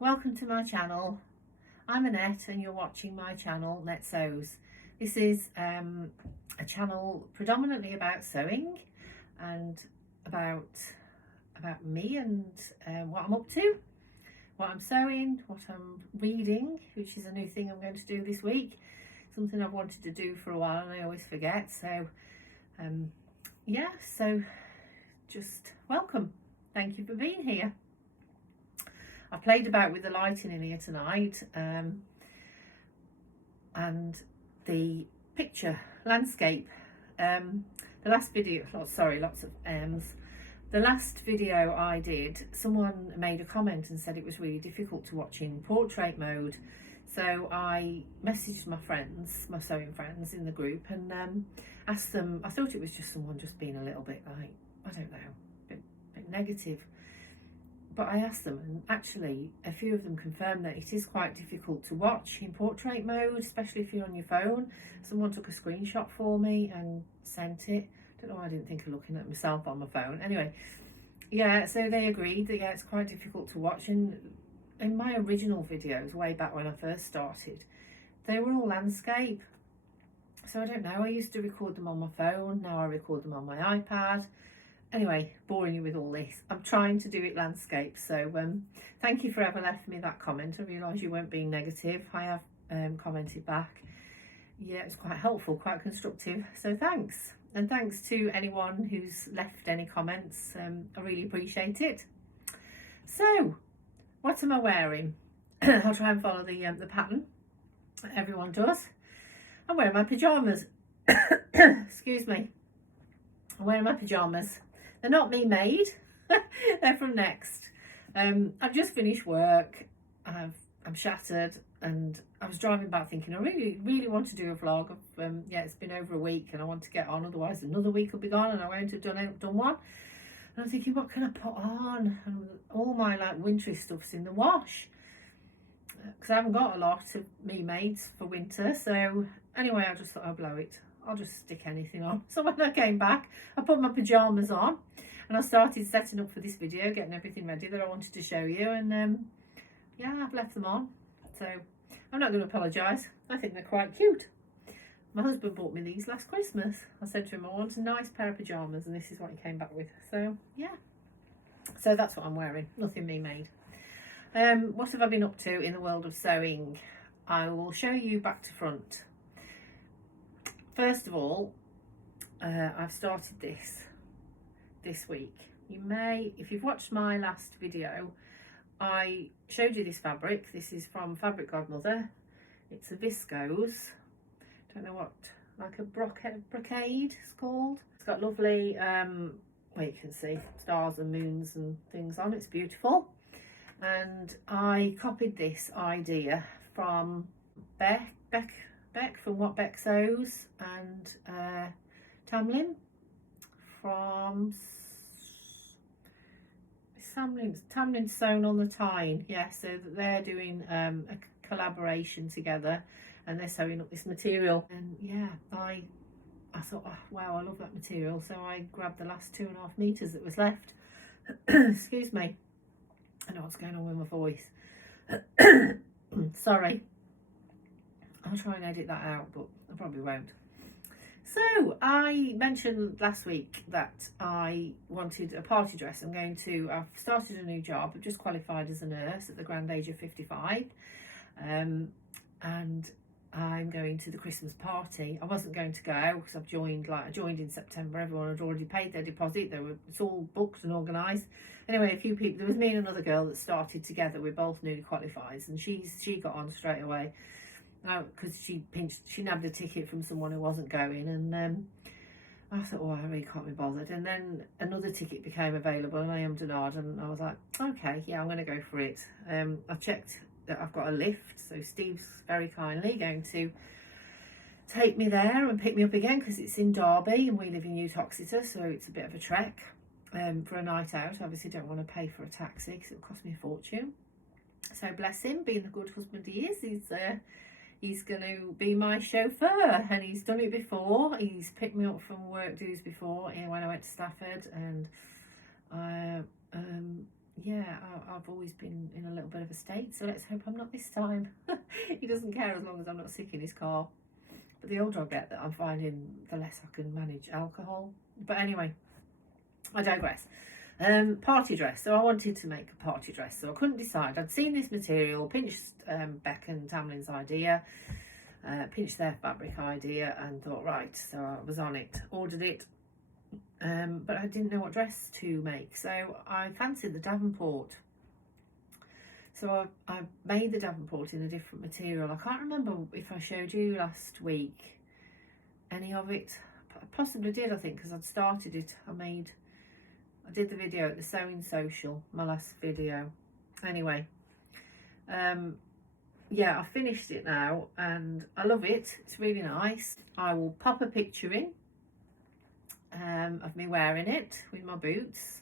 welcome to my channel. I'm Annette and you're watching my channel Nettsews. This is a channel predominantly about sewing and about me and what I'm up to, what I'm sewing, what I'm reading, which is a new thing I'm going to do this week. Something I've wanted to do for a while and I always forget. So yeah, so just welcome. Thank you for being here. I played about with the lighting in here tonight and the picture landscape. The last video, lots of M's. The last video I did, someone made a comment and said it was really difficult to watch in portrait mode. So I messaged my friends, my sewing friends in the group, and asked them. I thought it was just someone just being a little bit like, I don't know, a bit negative. But I asked them, and actually a few of them confirmed that it is quite difficult to watch in portrait mode, especially if you're on your phone. Someone took a screenshot for me and sent it. I don't know why I didn't think of looking at myself on my phone. Anyway, yeah, so they agreed that, yeah, it's quite difficult to watch. And in my original videos, way back when I first started, they were all landscape. So I don't know, I used to record them on my phone, now I record them on my iPad. Anyway, boring you with all this. I'm trying to do it landscape. So thank you for ever left me that comment. I realise you weren't being negative. I have commented back. Yeah, it's quite helpful, quite constructive. So thanks. And thanks to anyone who's left any comments. I really appreciate it. So, what am I wearing? I'll try and follow the pattern everyone does. I'm wearing my pyjamas. Excuse me. I'm wearing my pyjamas. They're not me made. They're from Next. I've just finished work. I'm shattered, and I was driving back thinking I really want to do a vlog. Yeah, it's been over a week and I want to get on, otherwise another week will be gone and I won't have done one. And I'm thinking, what can I put on? And all my like wintry stuff's in the wash because I haven't got a lot of me mades for winter. So anyway, I just thought I'll blow it. I'll just stick anything on. So when I came back, I put my pyjamas on and I started setting up for this video, getting everything ready that I wanted to show you. And yeah, I've left them on. So I'm not going to apologise. I think they're quite cute. My husband bought me these last Christmas. I said to him, I want a nice pair of pyjamas, and this is what he came back with. So yeah, so that's what I'm wearing. Nothing me made. What have I been up to in the world of sewing? I will show you back to front. First of all, I've started this week. You may, if you've watched my last video, I showed you this fabric. This is from Fabric Godmother. It's a viscose. Don't know what, like a brocade it's called. It's got lovely, well, you can see stars and moons and things on. It's beautiful. And I copied this idea from Beck from What Beck Sews, and Tamlin from Tamlin Sewn on the Tyne. Yeah, so that they're doing a collaboration together and they're sewing up this material. And yeah, I thought, oh wow, I love that material. So I grabbed the last 2.5 meters that was left. Excuse me, I know what's going on with my voice. Sorry, I'll try and edit that out, but I probably won't. So I mentioned last week that I wanted a party dress. I've started a new job. I've just qualified as a nurse at the grand age of 55. And I'm going to the Christmas party. I wasn't going to go because I joined in September. Everyone had already paid their deposit. It's all booked and organised. Anyway, a few people, there was me and another girl that started together. We're both newly qualified, and she got on straight away. Because she nabbed a ticket from someone who wasn't going, and I thought, oh, I really can't be bothered. And then another ticket became available and I ummed and ahed, and I was like, okay, yeah, I'm going to go for it. I checked that I've got a lift, so Steve's very kindly going to take me there and pick me up again because it's in Derby and we live in Uttoxeter, so it's a bit of a trek for a night out. Obviously don't want to pay for a taxi because it'll cost me a fortune. So bless him, being the good husband he is, he's going to be my chauffeur, and he's done it before. He's picked me up from work dues before when I went to Stafford, and yeah, I've always been in a little bit of a state, so let's hope I'm not this time. He doesn't care as long as I'm not sick in his car. But the older I get, that I'm finding, the less I can manage alcohol. But anyway, I digress. Party dress. So I wanted to make a party dress, so I couldn't decide. I'd seen this material, pinched Beck and Tamlin's idea, pinched their fabric idea, and thought, right, so I was on it, ordered it. But I didn't know what dress to make, so I fancied the Davenport. So I made the Davenport in a different material. I can't remember if I showed you last week any of it. I possibly did, I think, because I'd started it. I did the video at the Sewing Social, my last video. Anyway, yeah, I finished it now and I love it. It's really nice. I will pop a picture in of me wearing it with my boots.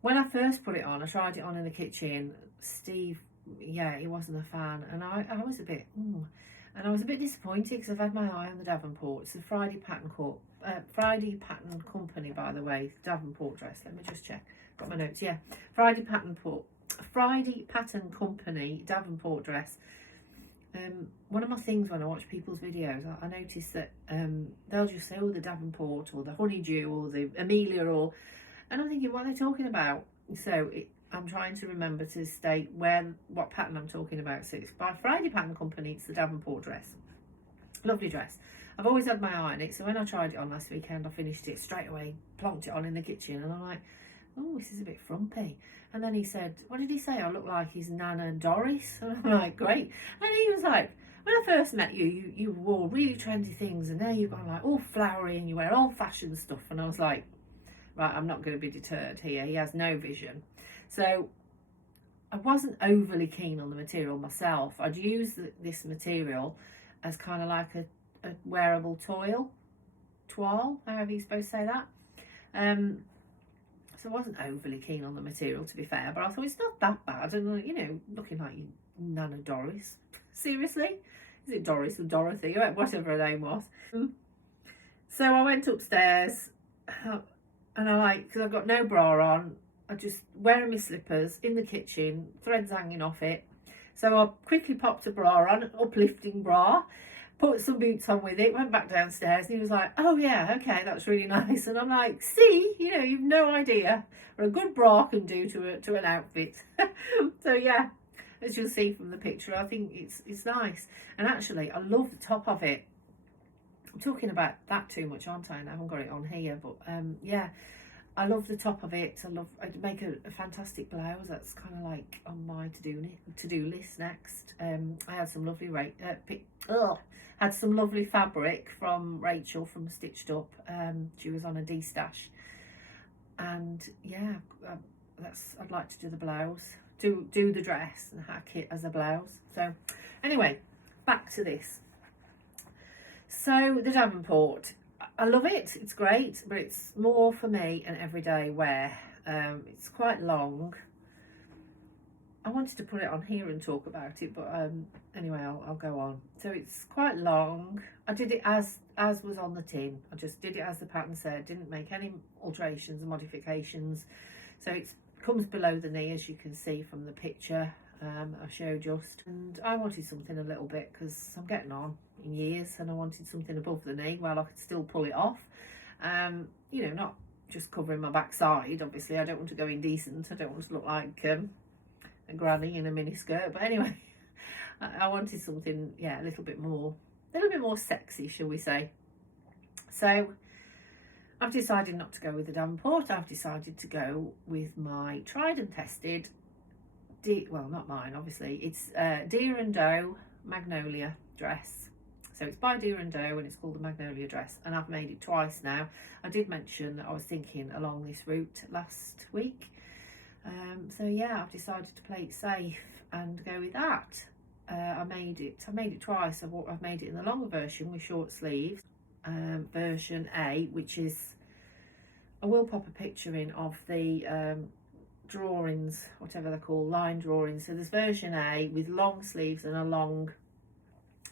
When I first put it on, I tried it on in the kitchen. Steve, yeah, he wasn't a fan, and I was a bit, and I was a bit disappointed because I've had my eye on the Davenport. It's a Friday Pattern Company, by the way, Davenport dress. Let me just check. Got my notes. Yeah, Friday Pattern Company Davenport dress. One of my things when I watch people's videos, I notice that they'll just say, oh, the Davenport or the Honeydew or the Amelia, and I'm thinking, what are they talking about? So I'm trying to remember to state what pattern I'm talking about. So it's by Friday Pattern Company. It's the Davenport dress. Lovely dress. I've always had my eye on it. So when I tried it on last weekend, I finished it straight away, plonked it on in the kitchen, and I'm like, oh, this is a bit frumpy. And then he said, what did he say? I look like his Nana Doris. And I'm like, great. And he was like, when I first met you, you wore really trendy things, and now you've gone like all flowery and you wear old fashioned stuff. And I was like, right, I'm not going to be deterred here. He has no vision. So I wasn't overly keen on the material myself. I'd use this material as kind of like a wearable toile, however you're supposed to say that. So I wasn't overly keen on the material, to be fair, but I thought it's not that bad. And, you know, looking like you Nana Doris. Seriously? Is it Doris or Dorothy? Whatever her name was. So I went upstairs and because I've got no bra on, I just wearing my slippers in the kitchen, threads hanging off it. So I quickly popped a bra on, an uplifting bra, put some boots on with it, went back downstairs, and he was like, oh yeah, okay, that's really nice. And I'm like, see, you know, you've no idea what a good bra can do to an outfit. So yeah, as you'll see from the picture, I think it's nice. And actually, I love the top of it. I'm talking about that too much, aren't I? And I haven't got it on here, but yeah, I love the top of it. I'd make a fantastic blouse. That's kind of like on my to-do list next. I had some lovely had some lovely fabric from Rachel from Stitched Up. She was on a D-stash, and yeah, I'd like to do the blouse, do the dress and hack it as a blouse. So anyway, back to this. So the Davenport, I love it, it's great, but it's more for me an everyday wear. It's quite long. I wanted to put it on here and talk about it, but anyway, I'll go on. So it's quite long. I did it as was on the tin. I just did it as the pattern said, didn't make any alterations or modifications. So it comes below the knee, as you can see from the picture I showed just. And I wanted something a little bit, because I'm getting on in years, and I wanted something above the knee while I could still pull it off. You know, not just covering my backside. Obviously, I don't want to go indecent. I don't want to look like a granny in a miniskirt. But anyway, I wanted something, yeah, a little bit more sexy, shall we say. So I've decided not to go with the Davenport. I've decided to go with my tried and tested, well, not mine, obviously. It's Deer and Doe Magnolia dress. So it's by Deer and Doe, and it's called the Magnolia dress, and I've made it twice now. I did mention that I was thinking along this route last week. So yeah, I've decided to play it safe and go with that. I made it twice. I've made it in the longer version with short sleeves, version A, which is, I will pop a picture in of the drawings, whatever they're called, line drawings. So there's version A with long sleeves and a long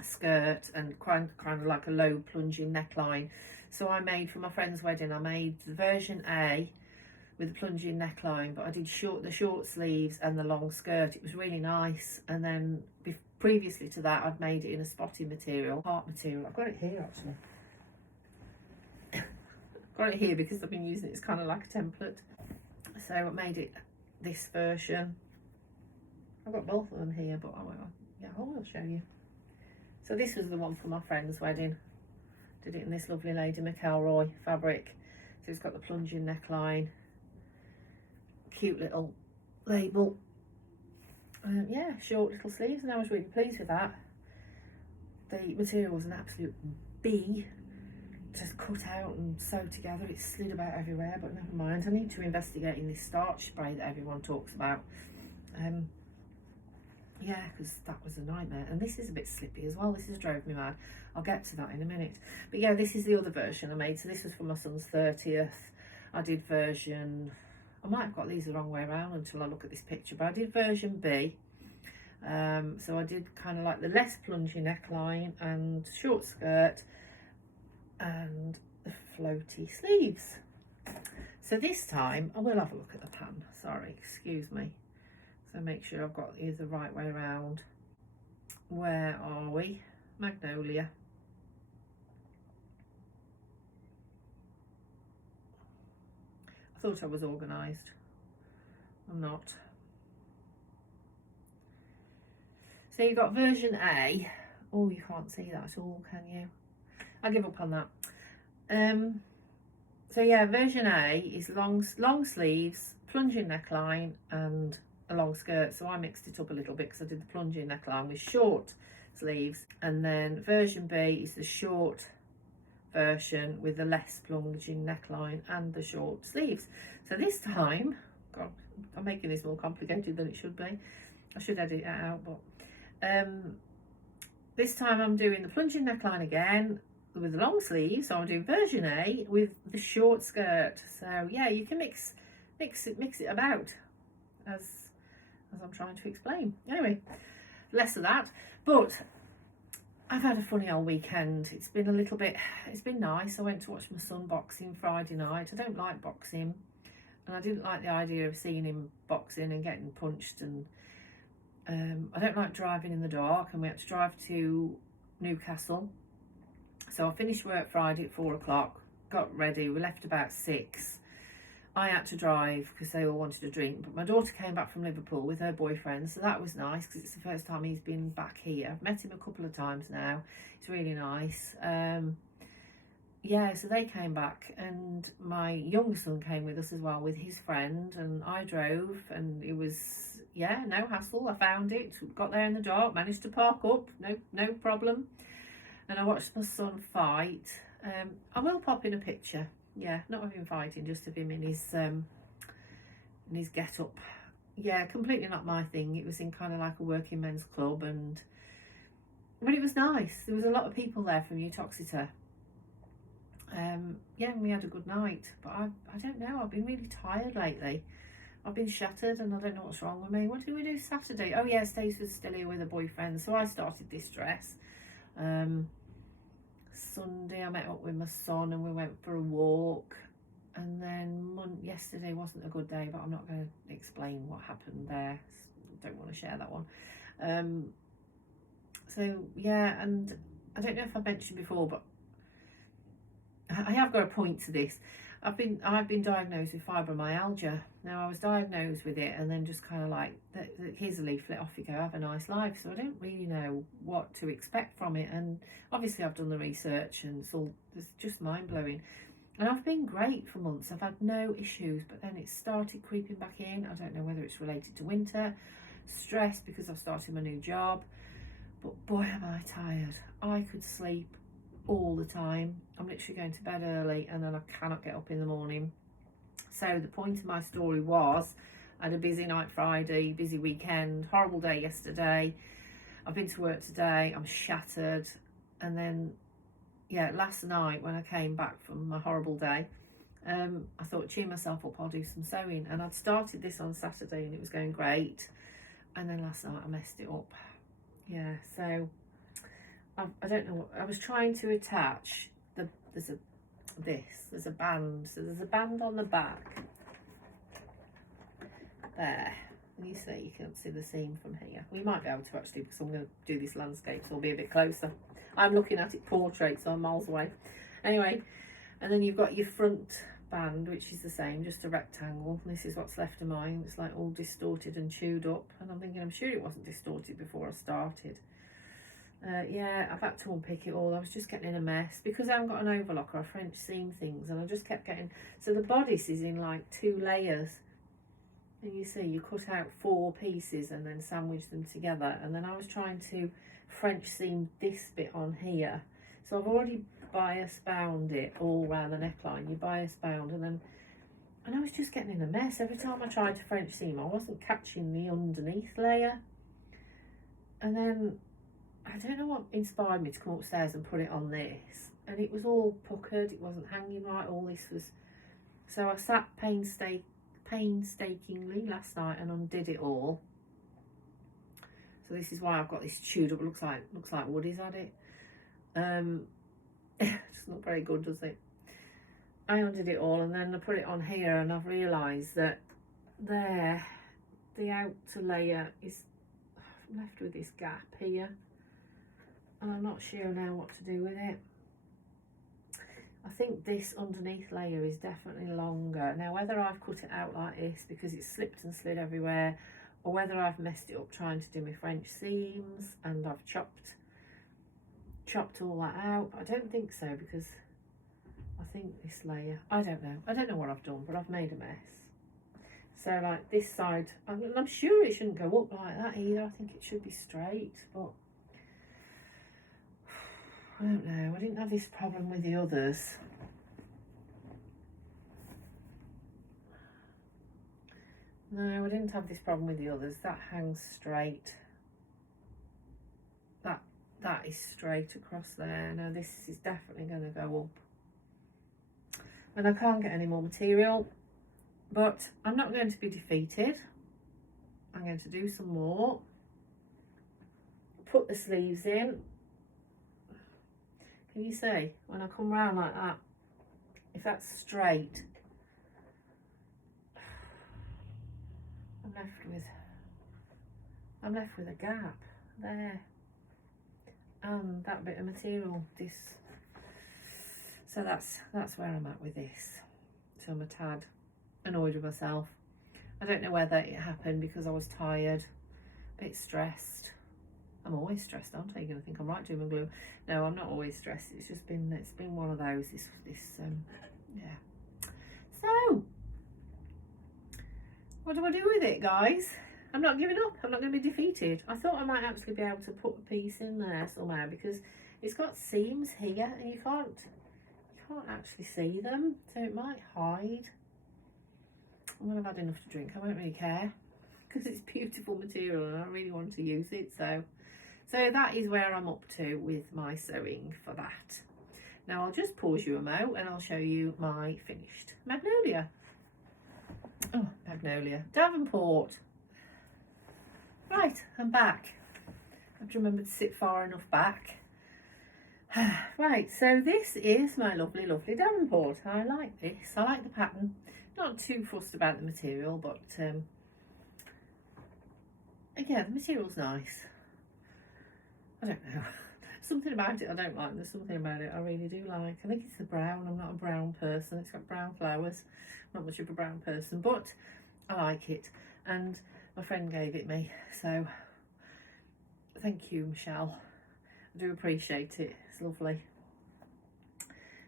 skirt and kind of like a low plunging neckline. So I made, for my friend's wedding, I made the version A with the plunging neckline, but I did the short sleeves and the long skirt. It was really nice. And then previously to that, I'd made it in a spotting material, heart material. I've got it here actually. Got it here because I've been using it as kind of like a template. So I made it this version. I've got both of them here, but I will show you. So this was the one for my friend's wedding. Did it in this lovely Lady McElroy fabric. So it's got the plunging neckline, cute little label. Yeah, short little sleeves, and I was really pleased with that. The material was an absolute bee. Just cut out and sewed together. It slid about everywhere, but never mind. I need to investigate in this starch spray that everyone talks about. Yeah, because that was a nightmare. And this is a bit slippy as well. This has drove me mad. I'll get to that in a minute. But yeah, this is the other version I made. So this was for my son's 30th. I did version, I might have got these the wrong way around until I look at this picture, but I did version B. So I did kind of like the less plungy neckline and short skirt and the floaty sleeves. So this time I will have a look at the pan. Sorry, excuse me. So make sure I've got these the right way around. Where are we? Magnolia. I thought I was organised. I'm not. So you've got version A. Oh, you can't see that at all, can you? I give up on that. So yeah, version A is long sleeves, plunging neckline and a long skirt. So I mixed it up a little bit because I did the plunging neckline with short sleeves, and then version B is the short version with the less plunging neckline and the short sleeves. So this time, God, I'm making this more complicated than it should be. I should edit it out, but this time I'm doing the plunging neckline again with the long sleeves. So I'm doing version A with the short skirt. So yeah, you can mix it about as I'm trying to explain. Anyway, less of that. But I've had a funny old weekend. It's been nice. I went to watch my son boxing Friday night. I don't like boxing, and I didn't like the idea of seeing him boxing and getting punched, and I don't like driving in the dark, and we had to drive to Newcastle. So I finished work Friday at 4 o'clock, got ready, we left about 6. I had to drive because they all wanted a drink, but my daughter came back from Liverpool with her boyfriend, so that was nice because it's the first time he's been back here. I've met him a couple of times now. It's really nice. Yeah, so they came back, and my younger son came with us as well with his friend, and I drove, and it was, yeah, no hassle. I found it, got there in the dark, managed to park up, no problem. And I watched my son fight. I will pop in a picture. Yeah, not of him fighting, just of him in his get-up. Yeah, completely not my thing. It was in kind of like a working men's club, but it was nice. There was a lot of people there from Uttoxeter. Yeah, and we had a good night. But I don't know, I've been really tired lately. I've been shattered and I don't know what's wrong with me. What did we do Saturday? Oh yeah, Stacey was still here with her boyfriend, so I started this dress. Sunday I met up with my son and we went for a walk, and then yesterday wasn't a good day, but I'm not going to explain what happened there. Don't want to share that one. So yeah, and I don't know if I mentioned before, but I have got a point to this. I've been diagnosed with fibromyalgia. Now, I was diagnosed with it and then just kind of like, here's a leaflet, off you go, have a nice life. So I don't really know what to expect from it. And obviously I've done the research and it's just mind-blowing. And I've been great for months. I've had no issues, but then it started creeping back in. I don't know whether it's related to winter, stress because I've started my new job. But boy, am I tired. I could sleep all the time. I'm literally going to bed early and then I cannot get up in the morning. So the point of my story was, I had a busy night Friday, busy weekend, horrible day yesterday. I've been to work today, I'm shattered. And then, yeah, last night when I came back from my horrible day, I thought, cheer myself up, I'll do some sewing. And I'd started this on Saturday and it was going great. And then last night I messed it up. Yeah, so I don't know. I was trying to attach there's a band. So there's a band on the back. there. And you see, you can see the seam from here. We might be able to actually, because I'm going to do this landscape, so I'll be a bit closer. I'm looking at it portrait, so I'm miles away. Anyway, and then you've got your front band, which is the same, just a rectangle. This is what's left of mine. It's like all distorted and chewed up, and I'm thinking, I'm sure it wasn't distorted before I started. Yeah, I've had to unpick it all. I was just getting in a mess because I haven't got an overlocker. I French seam things, and I just kept getting, so the bodice is in like 2 layers, and you see you cut out 4 pieces and then sandwich them together, and then I was trying to French seam this bit on here. So I've already bias bound it all around the neckline. You bias bound, and I was just getting in a mess. Every time I tried to French seam, I wasn't catching the underneath layer. And then I don't know what inspired me to come upstairs and put it on this, and it was all puckered. It wasn't hanging right. All this was, so I sat painstakingly last night and undid it all. So this is why I've got this chewed up. Looks like Woody's had it. It's not very good, does it? I undid it all, and then I put it on here, and I've realised that there, the outer layer is left with this gap here, and I'm not sure now what to do with it. I think this underneath layer is definitely longer. Now, whether I've cut it out like this because it's slipped and slid everywhere, or whether I've messed it up trying to do my French seams and I've chopped all that out. I don't think so, because I think this layer, I don't know what I've done, but I've made a mess. So like this side, I'm sure it shouldn't go up like that either. I think it should be straight, but I don't know. I didn't have this problem with the others. No, I didn't have this problem with the others. That hangs straight. That is straight across there. Now this is definitely going to go up. And I can't get any more material, but I'm not going to be defeated. I'm going to do some more. Put the sleeves in. Can you see when I come round like that, if that's straight, I'm left with a gap there, and that bit of material, this, so that's where I'm at with this. So I'm a tad annoyed with myself. I don't know whether it happened because I was tired, a bit stressed. I'm always stressed, aren't I? You're gonna think I'm right doom and gloom. No, I'm not always stressed. It's been one of those. Yeah. So what do I do with it, guys? I'm not giving up. I'm not going to be defeated. I thought I might actually be able to put a piece in there somehow, because it's got seams here and you can't actually see them, so it might hide. I'm going to have had enough to drink. I won't really care because it's beautiful material and I really want to use it. So that is where I'm up to with my sewing for that. Now I'll just pause you a mo and I'll show you my finished magnolia. Oh, magnolia. Davenport. Right, I'm back. I have to remember to sit far enough back. Right, so this is my lovely, lovely Davenport. I like this. I like the pattern. Not too fussed about the material, but yeah, the material's nice. I don't know. Something about it I don't like. There's something about it I really do like. I think it's the brown. I'm not a brown person. It's got brown flowers. Not much of a brown person, but I like it. And my friend gave it me, so thank you, Michelle. I do appreciate it. It's lovely.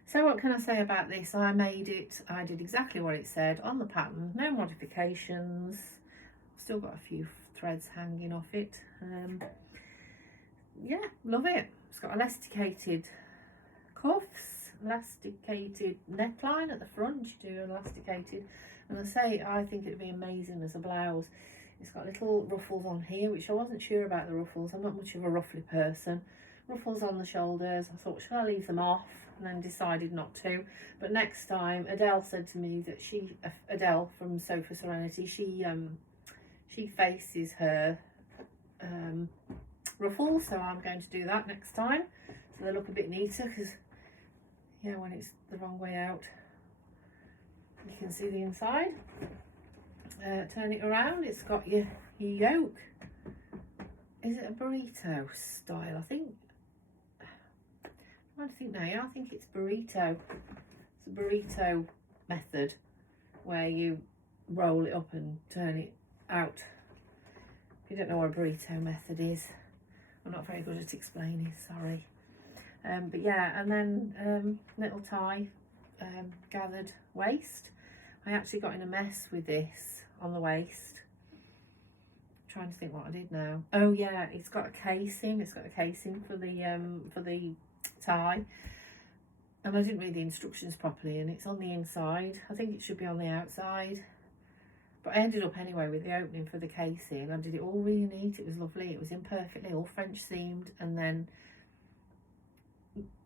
So what can I say about this? I made it. I did exactly what it said on the pattern. No modifications. Still got a few threads hanging off it. Yeah, love it. It's got elasticated cuffs, elasticated neckline at the front. You do elasticated, and I think it'd be amazing as a blouse. It's got little ruffles on here, which I wasn't sure about the ruffles. I'm not much of a ruffly person. Ruffles on the shoulders. I thought, should I leave them off? And then decided not to. But next time, Adele said to me that Adele from Sofa Serenity, she faces her ruffles, so I'm going to do that next time, so they look a bit neater, because yeah, when it's the wrong way out you can see the inside. turn it around. It's got your yolk. Is it a burrito style? I think. I think now. Yeah, I think it's burrito. It's a burrito method where you roll it up and turn it out. If you don't know what a burrito method is, I'm not very good at explaining. Sorry. But yeah, and then little tie gathered waist. I actually got in a mess with this on the waist. I'm trying to think what I did now. Oh yeah, it's got a casing. It's got a casing for the tie, and I didn't read the instructions properly, and it's on the inside. I think it should be on the outside, but I ended up anyway with the opening for the casing. I did it all really neat. It was lovely. It was in perfectly, all French seamed, and then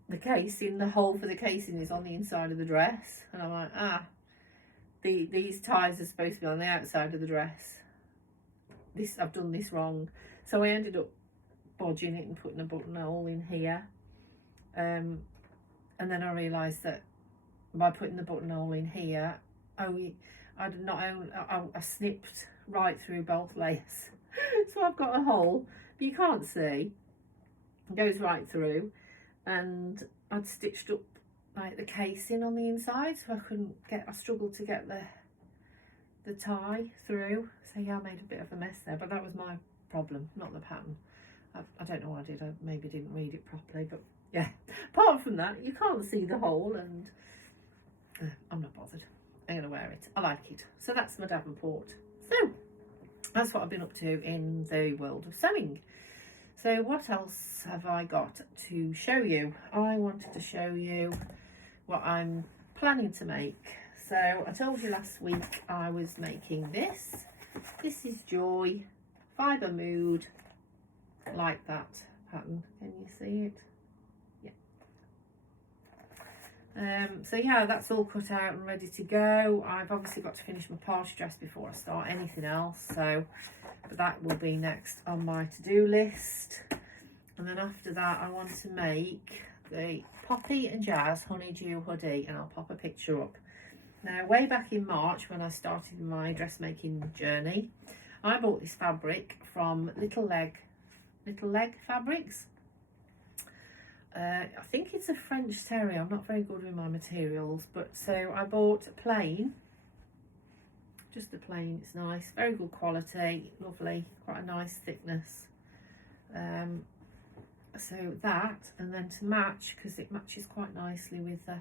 the casing, the hole for the casing is on the inside of the dress, and I'm like, these ties are supposed to be on the outside of the dress. I've done this wrong. So I ended up bodging it and putting a buttonhole in here, and then I realised that by putting the buttonhole in here, I snipped right through both layers. So I've got a hole, but you can't see. It goes right through, and I'd stitched up like the casing on the inside, so I struggled to get the tie through. So yeah, I made a bit of a mess there, but that was my problem, not the pattern. I don't know what I did. I maybe didn't read it properly, but yeah, apart from that, you can't see the hole, and I'm not bothered. I'm gonna wear it. I like it. So that's my Davenport. So that's what I've been up to in the world of sewing. So what else have I got to show you? I wanted to show you what I'm planning to make. So I told you last week I was making this. This is Joy, Fibre Mood, like that pattern. Can you see it? Yeah. So yeah, that's all cut out and ready to go. I've obviously got to finish my party dress before I start anything else. But that will be next on my to-do list. And then after that, I want to make the Poppy and Jazz Honeydew hoodie, and I'll pop a picture up. Now, way back in March, when I started my dressmaking journey, I bought this fabric from Little Leg Fabrics. I think it's a French terry. I'm not very good with my materials, but so I bought a plain. Just the plain, it's nice, very good quality, lovely, quite a nice thickness. So that, and then to match, because it matches quite nicely with the,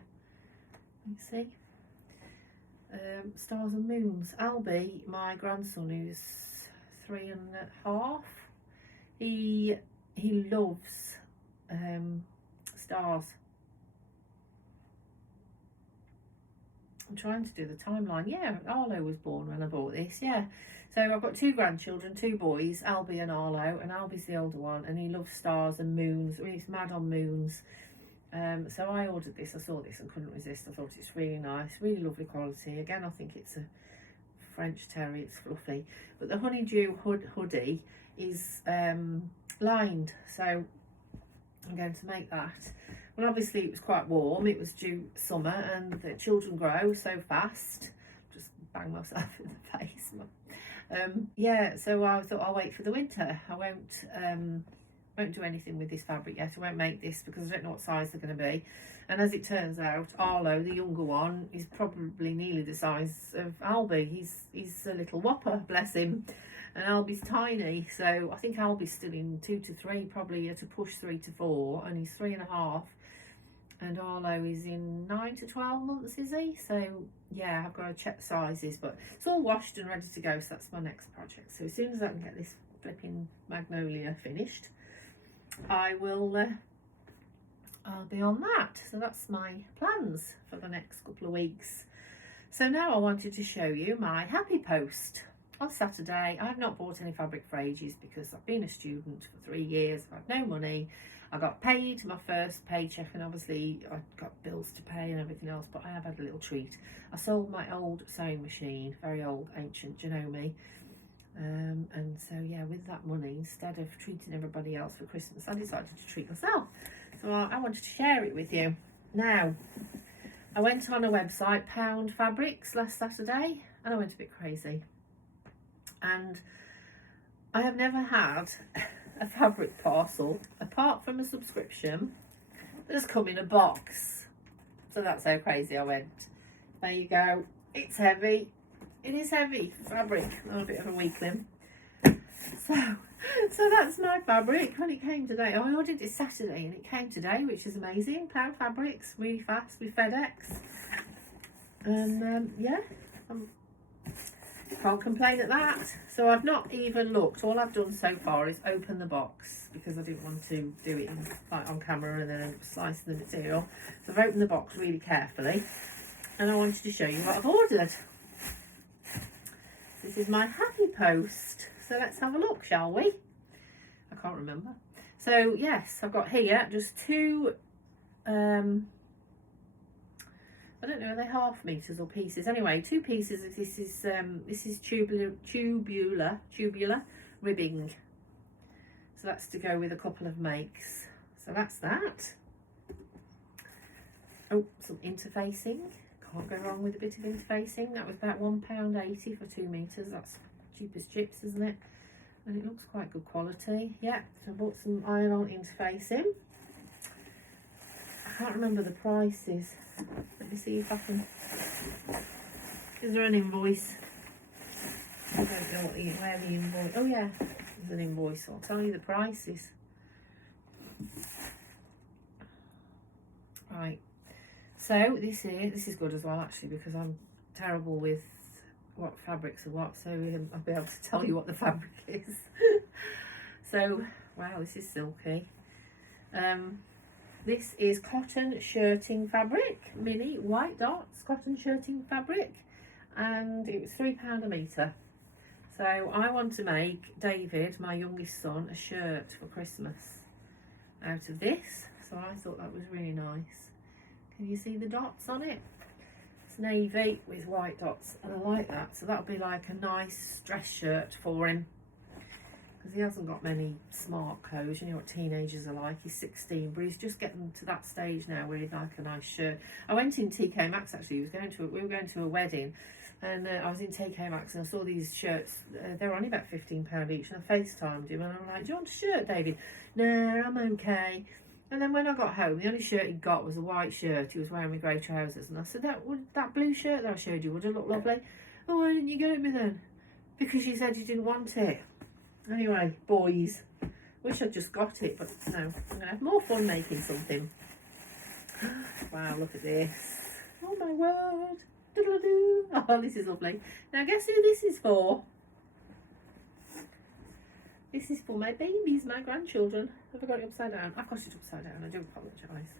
you see, Stars and Moons. Albie, my grandson, who's 3.5, he loves stars. I'm trying to do the timeline. Yeah, Arlo was born when I bought this. Yeah, so I've got 2 grandchildren, 2 boys, Albie and Arlo, and Albie's the older one, and he loves stars and moons. I mean, he's mad on moons. So I ordered this. I saw this and couldn't resist. I thought it's really nice, really lovely quality. Again, I think it's a French terry. It's fluffy, but the honeydew hoodie is lined, so I'm going to make that. Well, obviously it was quite warm, it was due summer, and the children grow so fast. Just bang myself in the face. Yeah, so I thought I'll wait for the winter. I won't do anything with this fabric yet. I won't make this because I don't know what size they're going to be. And as it turns out, Arlo, the younger one, is probably nearly the size of Albie. He's a little whopper, bless him. And Albie's tiny, so I think Albie's still in 2 to 3, probably to push 3 to 4, and he's 3.5. And Arlo is in 9 to 12 months, is he? So yeah, I've got to check the sizes, but it's all washed and ready to go, so that's my next project. So as soon as I can get this flipping magnolia finished, I will I'll be on that. So that's my plans for the next couple of weeks. So now I wanted to show you my happy post. On Saturday, I've not bought any fabric for ages because I've been a student for 3 years. I've had no money. I got paid my first paycheck, and obviously I got bills to pay and everything else, but I have had a little treat. I sold my old sewing machine, very old, ancient Janome. And so yeah, with that money, instead of treating everybody else for Christmas, I decided to treat myself. So I wanted to share it with you. Now, I went on a website, Pound Fabrics, last Saturday, and I went a bit crazy. and I have never had a fabric parcel, apart from a subscription, that has come in a box. So that's how crazy I went. There you go. It's heavy. It is heavy fabric. I'm a bit of a weakling. So that's my fabric. When it came today, I ordered it Saturday and it came today, which is amazing. Cloud Fabrics, really fast with FedEx. And yeah, can't complain at that. So I've not even looked. All I've done so far is open the box because I didn't want to do it on camera and then slicing the material. So I've opened the box really carefully and I wanted to show you what I've ordered. This is my happy post. So let's have a look, shall we? I can't remember. So yes, I've got here just two, I don't know, are they half meters or pieces? Anyway, two pieces of this is tubular ribbing. So that's to go with a couple of makes. So that's that. Oh, some interfacing. Can't go wrong with a bit of interfacing. That was about £1.80 for 2 meters. That's cheap as chips, isn't it? And it looks quite good quality. Yeah, so I bought some iron-on interfacing. I can't remember the prices. Let me see if I can. Is there an invoice? I don't know where the invoice. Oh yeah, there's an invoice. I'll tell you the prices. Right. So this is good as well actually, because I'm terrible with what fabrics are what, so I'll be able to tell you what the fabric is. So wow, this is silky. This is cotton shirting fabric, mini white dots cotton shirting fabric, and it was £3 a metre. So I want to make David, my youngest son, a shirt for Christmas out of this, so I thought that was really nice. Can you see the dots on it? It's navy with white dots and I like that, so that'll be like a nice dress shirt for him because he hasn't got many smart clothes. You know what teenagers are like. He's 16, but he's just getting to that stage now where he'd like a nice shirt. I went in TK Maxx actually. We were going to a wedding and I was in TK Maxx and I saw these shirts. They were only about £15 each, and I FaceTimed him and I'm like, do you want a shirt, David? No, I'm okay. And then when I got home, the only shirt he got was a white shirt. He was wearing my grey trousers. And I said, that blue shirt that I showed you, would it look lovely? Oh, why didn't you get it me then? Because you said you didn't want it. Anyway, boys. Wish I'd just got it, but no. I'm going to have more fun making something. Wow, look at this. Oh my word. Doodle-doo. Oh, this is lovely. Now, guess who this is for? This is for my babies, my grandchildren. Have I got it upside down? I've got it upside down. I do apologise.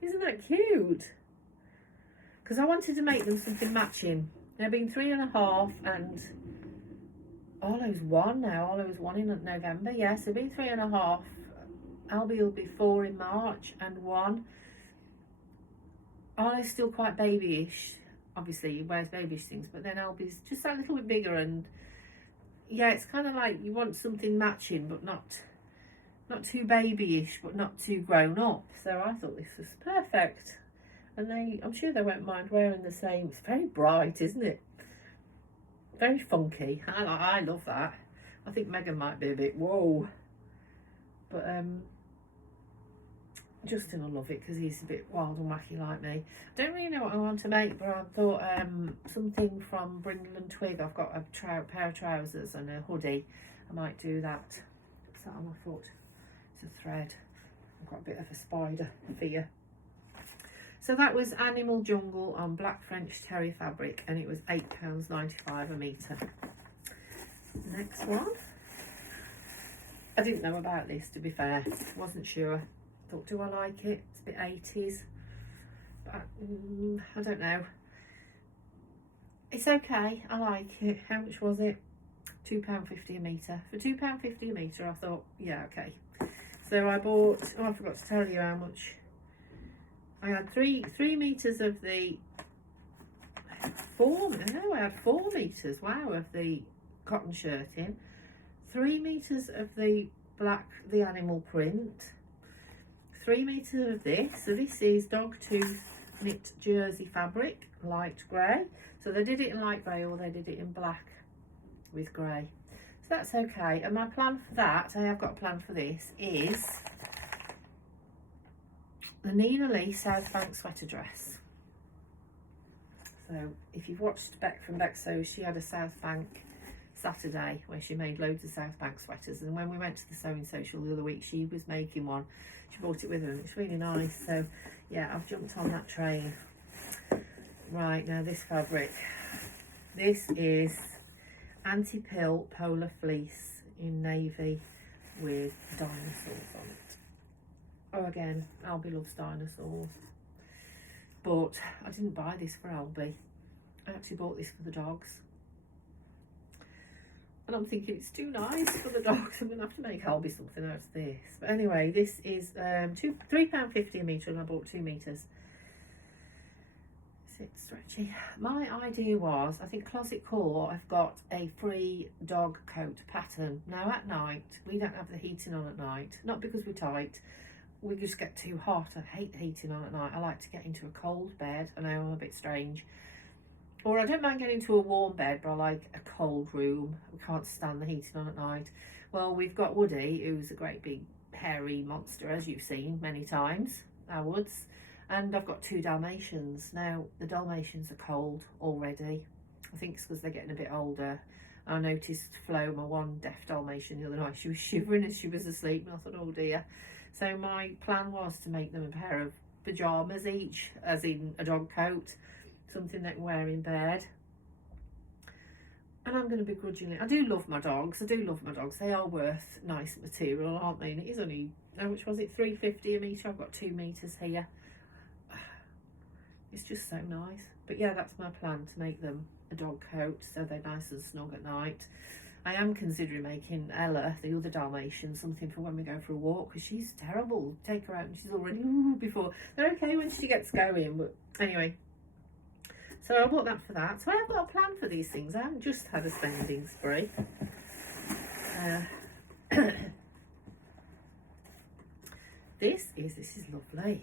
Isn't that cute? Because I wanted to make them something matching. They've been 3.5 and Arlo's 1 now. Arlo's 1 in November. Yes, they've been 3.5. Albie will be 4 in March and 1. Arlo's still quite babyish. Obviously he wears babyish things, but then Albie's just a little bit bigger, and yeah, it's kind of like you want something matching but not too babyish but not too grown up. So I thought this was perfect, and I'm sure they won't mind wearing the same. It's very bright, isn't it? Very funky. I love that. I think Megan might be a bit whoa, but Justin will love it because he's a bit wild and wacky like me. I don't really know what I want to make, but I thought something from Brindle and Twig. I've got a pair of trousers and a hoodie. I might do that. What's that on my foot? It's a thread. I've got a bit of a spider fear. So that was Animal Jungle on Black French Terry fabric, and it was £8.95 a metre. Next one. I didn't know about this, to be fair. Wasn't sure. Thought, do I like it? It's a bit 80s, but I don't know. It's okay. I like it. How much was it? £2.50 a metre. For £2.50 a metre, I thought, yeah, okay. So I bought. Oh, I forgot to tell you how much. I had three meters of the 4. No, I had 4 meters. Wow, of the cotton shirting. 3 meters of the animal print. 3 meters of this. So this is dog tooth knit jersey fabric, light grey. So they did it in light grey or they did it in black with grey. So that's okay. And my plan for that, I have got a plan for this, is the Nina Lee South Bank sweater dress. So if you've watched Beck from Nettsews, she had a South Bank Saturday where she made loads of South Bank sweaters, and when we went to the sewing social the other week, she was making one. She brought it with her and it's really nice. So yeah, I've jumped on that train. Right, now this fabric, this is anti-pill polar fleece in navy with dinosaurs on it. Oh, again, Albie loves dinosaurs, but I didn't buy this for Albie. I actually bought this for the dogs, and I'm thinking it's too nice for the dogs. I'm gonna have to make Albie something out of this. But anyway, this is £3.50 a metre, and I bought 2 metres. Is it stretchy? My idea was, I think Closet Core, I've got a free dog coat pattern. Now at night, we don't have the heating on at night, not because we're tight, we just get too hot. I hate heating on at night. I like to get into a cold bed. I know I'm a bit strange. Or I don't mind getting into a warm bed, but I like a cold room. We can't stand the heating on at night. Well, we've got Woody, who's a great big hairy monster, as you've seen many times, our Woods. And I've got 2 Dalmatians. Now, the Dalmatians are cold already. I think it's because they're getting a bit older. I noticed Flo, my one deaf Dalmatian, the other night, she was shivering as she was asleep, and I thought, oh dear. So my plan was to make them a pair of pyjamas each, as in a dog coat, something they can wear in bed. And I'm going to begrudgingly, I do love my dogs, they are worth nice material, aren't they? And it is only, how much was it, £3.50 a metre? I've got 2 metres here. It's just so nice. But yeah, that's my plan, to make them a dog coat so they're nice and snug at night. I am considering making Ella, the other Dalmatian, something for when we go for a walk, because she's terrible. Take her out and she's already before. They're okay when she gets going, but anyway. So I bought that for that. So I have got a plan for these things. I haven't just had a spending spree. This is lovely.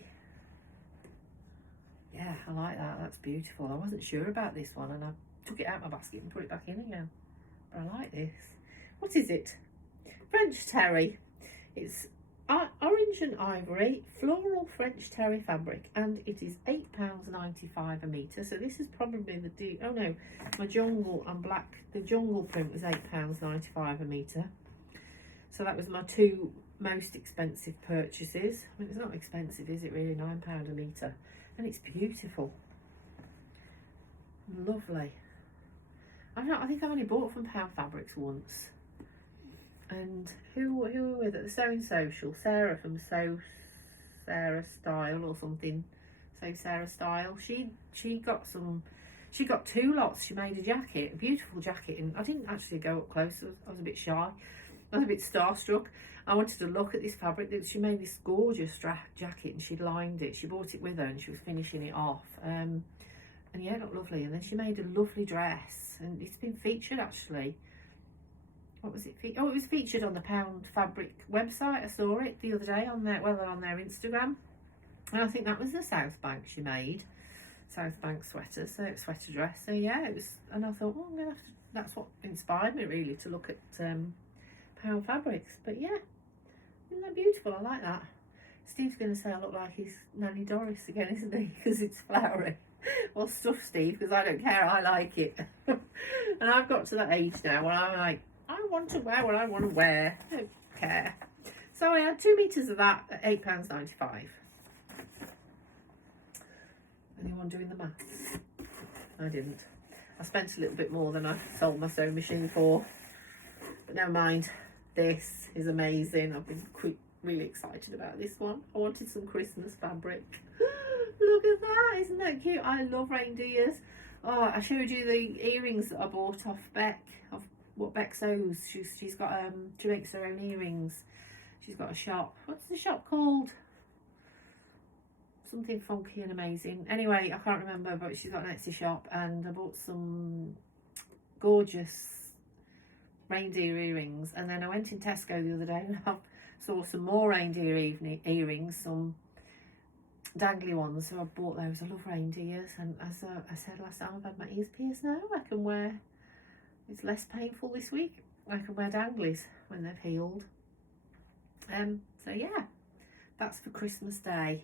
Yeah, I like that. That's beautiful. I wasn't sure about this one, and I took it out of my basket and put it back in again. But I like this. What is it? French terry. It's orange and ivory floral French terry fabric, and it is £8.95 a metre. So this is probably the oh no, my jungle and black, the jungle print was £8.95 a metre. So that was my 2 most expensive purchases. I mean, it's not expensive, is it really? £9 a metre, and it's beautiful, lovely. I think I've only bought from Pound Fabrics once. And who were we with at the sewing social? Sarah from Sew Sarah Style or something. Sew Sarah Style. She got 2 lots. She made a jacket, a beautiful jacket, and I didn't actually go up close. I was a bit shy. I was a bit starstruck. I wanted to look at this fabric. She made this gorgeous jacket, and she'd lined it. She brought it with her and she was finishing it off. And yeah, it looked lovely. And then she made a lovely dress, and it's been featured actually. What was it? Oh, it was featured on the Pound Fabric website. I saw it the other day on their Instagram, and I think that was the South Bank she made, South Bank sweater, sweater dress. So yeah, it was, and I thought, well, I'm gonna have to, that's what inspired me really to look at Pound Fabrics. But yeah, isn't that beautiful? I like that. Steve's going to say I look like his Nanny Doris again, isn't he? Because it's flowery. Well, stuff, Steve, because I don't care. I like it. And I've got to that age now where I'm like, I want to wear what I want to wear. I don't care. So I had 2 metres of that at £8.95. Anyone doing the maths? I didn't. I spent a little bit more than I sold my sewing machine for. But never mind. This is amazing. I've been really excited about this one. I wanted some Christmas fabric. Look at that. Isn't that cute? I love reindeers. Oh, I showed you the earrings that I bought off Beck. Of what Beck sews. She's got she makes her own earrings. She's got a shop. What's the shop called? Something funky and amazing. Anyway, I can't remember, but she's got an Etsy shop, and I bought some gorgeous reindeer earrings. And then I went in Tesco the other day and I saw some more reindeer earrings, some dangly ones, so I bought those. I love reindeers, and as I said last time, I've had my ears pierced now. I can wear, it's less painful this week. I can wear danglies when they've healed. So yeah, that's for Christmas Day.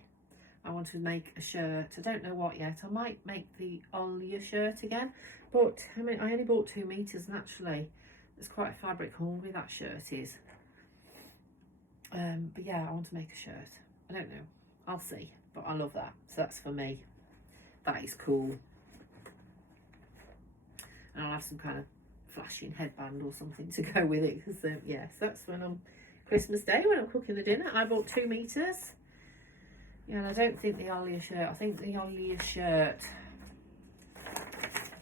I want to make a shirt. I don't know what yet. I might make the Olia shirt again, but I mean, I only bought 2 meters, and actually it's quite fabric hungry, that shirt is. But yeah, I want to make a shirt. I don't know, I'll see, but I love that. So that's for me. That is cool. And I'll have some kind of flashing headband or something to go with it, because yes, that's when I'm Christmas Day, when I'm cooking the dinner. I bought 2 meters. Yeah, and I don't think the Olia shirt, I think the Olia shirt,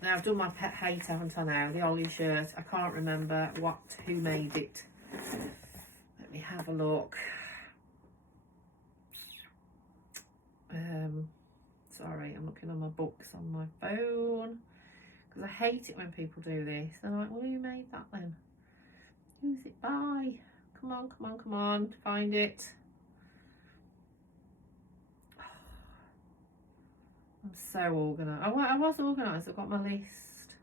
now I've done my pet hate, haven't I now? The Olia shirt, I can't remember who made it. Let me have a look. Sorry, I'm looking on my books on my phone, because I hate it when people do this. They're like, well, who made that then? Who's it by? Come on, come on, come on, find it. I'm so organised. I was organised. I've got my list.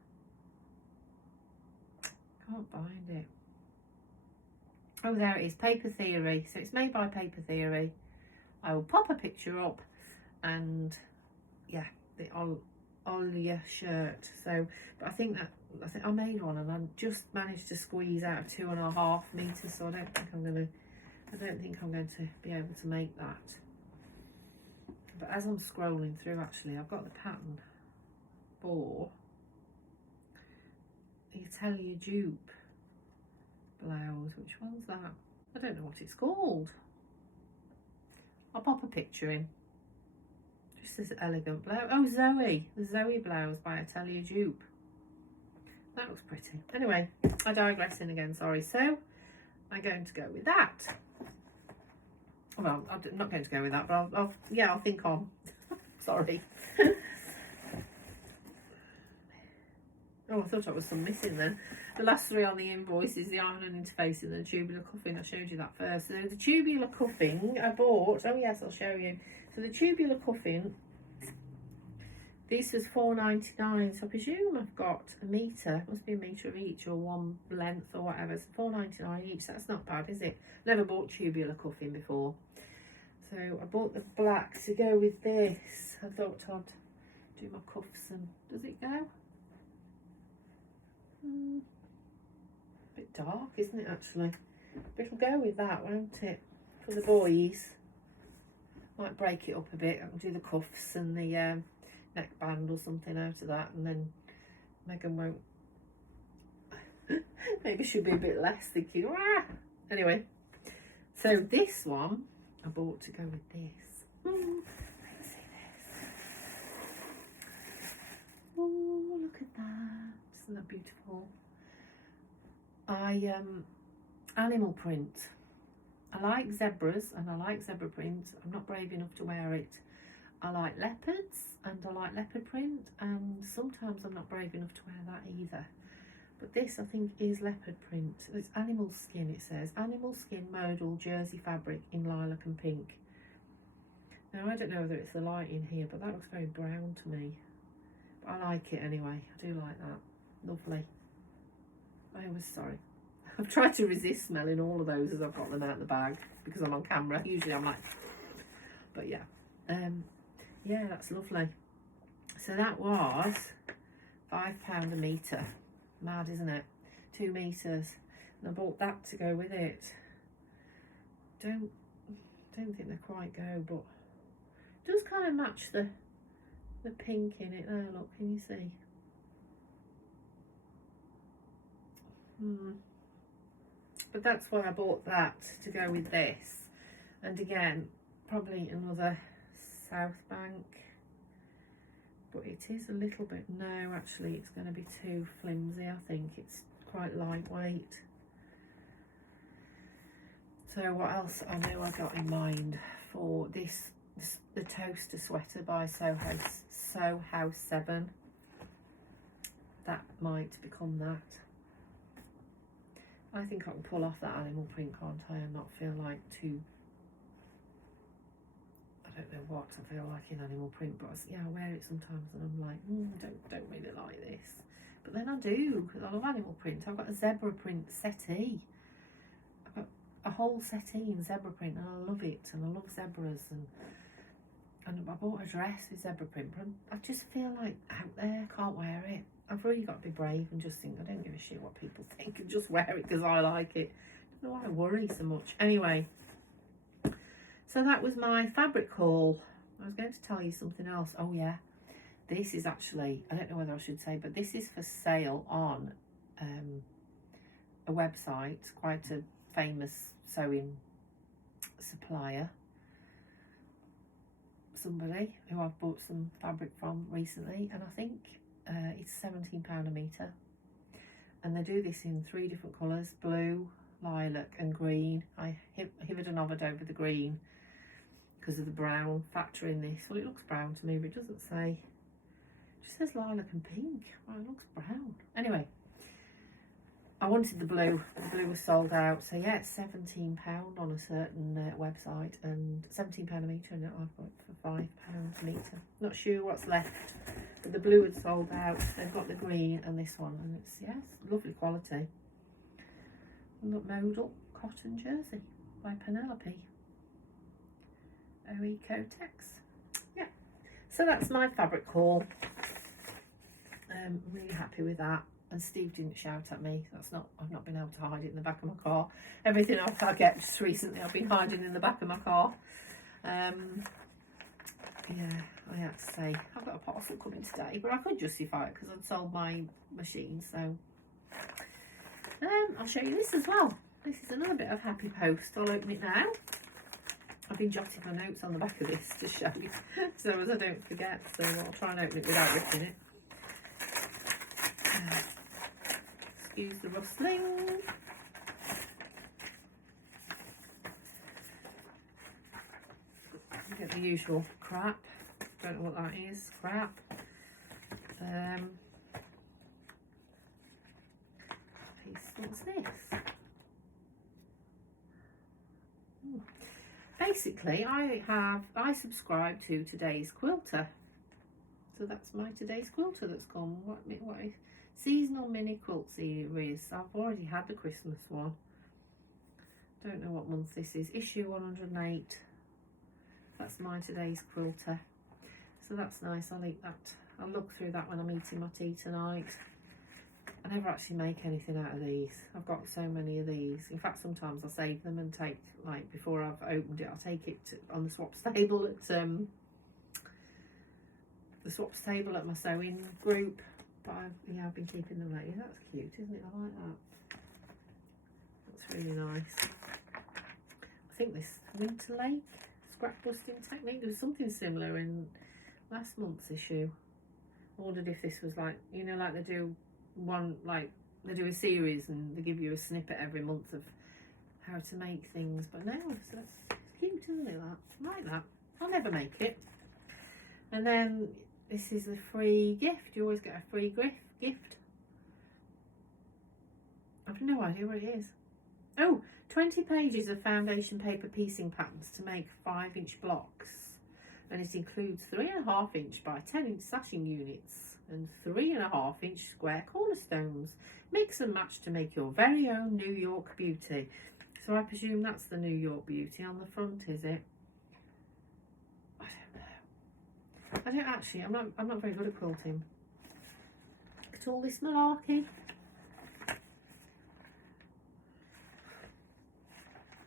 Can't find it. Oh, there it is. Paper Theory. So it's made by Paper Theory. I will pop a picture up, and yeah, the Olia shirt. So, but I think I made one, and I just managed to squeeze out 2.5 meters. So I don't think I'm going to be able to make that. But as I'm scrolling through, actually, I've got the pattern for the Atelier Dupe blouse. Which one's that? I don't know what it's called. I'll pop a picture in. Just this elegant blouse. Oh, Zoe. The Zoe blouse by Atelier Dupe. That looks pretty. Anyway, I digress in again, sorry. So, I'm going to go with that. Well, I'm not going to go with that, but I'll think on. Sorry. Oh, I thought I was some missing then. The last 3 on the invoice is the iron interface and the tubular cuffing. I showed you that first. So the tubular cuffing I bought. Oh yes, I'll show you. So the tubular cuffing, this was $4.99. So I presume I've got a metre. Must be a metre of each, or one length or whatever. It's $4.99 each. That's not bad, is it? Never bought tubular cuffing before. So I bought the black to go with this. I thought I'd do my cuffs, and does it go? A bit dark, isn't it, actually? But it'll go with that, won't it? For the boys. Might break it up a bit. I can do the cuffs and the neckband or something out of that, and then Megan won't. Maybe she'll be a bit less thinking, ah! Anyway, so this one I bought to go with this. Let's see this. Oh, look at that. Isn't that beautiful? Animal print. I like zebras and I like zebra print. I'm not brave enough to wear it. I like leopards and I like leopard print, and sometimes I'm not brave enough to wear that either. But this, I think, is leopard print. It's animal skin, it says. Animal skin modal jersey fabric in lilac and pink. Now, I don't know whether it's the light in here, but that looks very brown to me. But I like it anyway. I do like that. Lovely. Sorry. I've tried to resist smelling all of those as I've got them out of the bag, because I'm on camera. Usually I'm like, but yeah. Yeah, that's lovely. So that was £5 a metre. Mad, isn't it? 2 meters, and I bought that to go with it. Don't think they quite go, but it does kind of match the pink in it there. Look, can you see? But that's why I bought that to go with this. And again, probably another South Bank, but it is a little bit, no, actually it's going to be too flimsy. I think it's quite lightweight. So what else I know I got in mind for this, the toaster sweater by Soho 7. That might become that. I think I can pull off that animal print, can't I, and not feel like too, I don't know know what I feel like in animal print, but yeah, I wear it sometimes and I'm like, I don't really like this. But then I do, because I love animal print. I've got a zebra print settee. I've got a whole settee in zebra print and I love it, and I love zebras, and I bought a dress with zebra print, but I just feel like out there, can't wear it. I've really got to be brave and just think, I don't give a shit what people think, and just wear it because I like it. I don't know why I worry so much. Anyway, so that was my fabric haul. I was going to tell you something else. Oh yeah, this is actually, I don't know whether I should say, but this is for sale on a website, quite a famous sewing supplier. Somebody who I've bought some fabric from recently, and I think it's £17 a metre, and they do this in 3 different colours: blue, lilac and green. I hivered and hovered over the green because of the brown factor in this. Well, it looks brown to me, but it doesn't say, it just says lilac and pink. Well, it looks brown. Anyway, I wanted the blue. The blue was sold out. So yeah, it's £17 on a certain website, and £17 a metre, and I've got it for £5 a metre. Not sure what's left, but the blue had sold out. They've got the green and this one, and it's, yes, lovely quality. Look, modal cotton jersey by Penelope. Ecotex. Yeah. So that's my fabric haul. Really happy with that. And Steve didn't shout at me. That's not, I've not been able to hide it in the back of my car. Everything I get just recently, I've been hiding in the back of my car. Yeah, I have to say, I've got a parcel coming today, but I could justify it because I'd sold my machine. So I'll show you this as well. This is another bit of happy post. I'll open it now. I've been jotting my notes on the back of this to show you, so as I don't forget. So I'll try and open it without ripping it. Excuse the rustling. You get the usual crap. Don't know what that is. Crap. What's this? Basically, I subscribe to Today's Quilter, so that's my Today's Quilter that's come. What is seasonal mini quilt series? I've already had the Christmas one. Don't know what month this is. Issue 108. That's my Today's Quilter. So that's nice. I'll eat that. I'll look through that when I'm eating my tea tonight. I never actually make anything out of these. I've got so many of these. In fact, sometimes I'll save them and take, like, before I've opened it, I'll take it on the swaps table at my sewing group. But I've been keeping them lately. That's cute, isn't it? I like that. That's really nice. I think this Winter Lake scrap busting technique. There was something similar in last month's issue. I wondered if this was like, you know, like they do one, like they do a series and they give you a snippet every month of how to make things. But no, so that's cute, isn't it? That, I like that. I'll never make it. And then this is a free gift. You always get a free gift. I've no idea what it is. Oh, 20 pages of foundation paper piecing patterns to make 5-inch blocks. And it includes 3.5-inch by 10-inch sashing units and 3.5-inch square cornerstones. Mix and match to make your very own New York beauty. So I presume that's the New York beauty on the front, is it? I don't actually. I'm not very good at quilting. Look at all this malarkey.